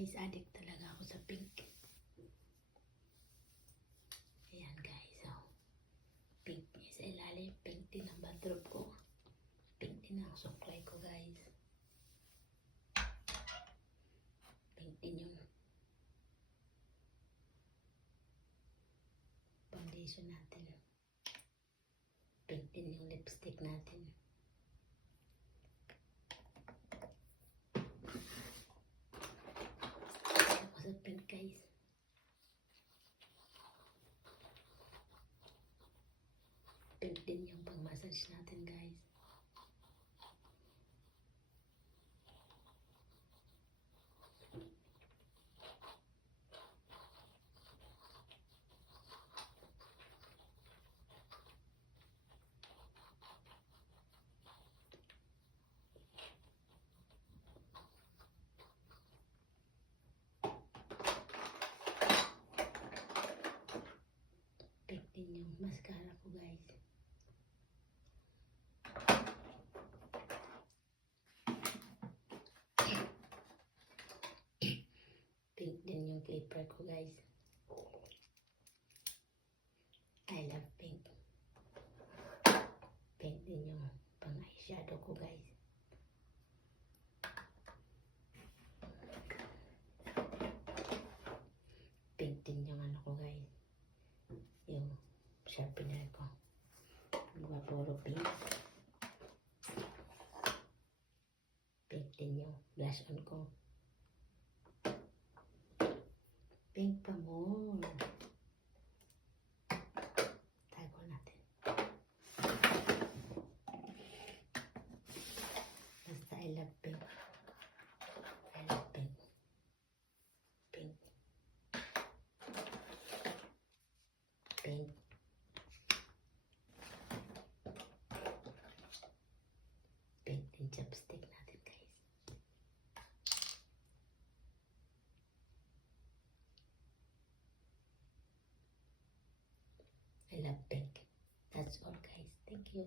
Guys, addict talaga ako sa pink. Ayan guys, so pink is ilalim, pink din ang bathrobe ko. Pink din ang suklay ko guys. Pink din yung foundation natin. Pink din yung lipstick natin. Ako sa pink guys. Pink din yung pang-massage natin guys. Pink din yung mascara ko guys. Pink din yung clipper ko guys. I love pink. Pink din yung pang eyeshadow ko guys. Pink din yung ano ko guys. Yung sharpener ko. Mga puro pink. Pink din yung blush on ko. Pink pa more. Tago natin. Basta I love pink. I love pink. Pink. Pink. Pink din chapstick natin guys. I love pink. That's all guys. Thank you.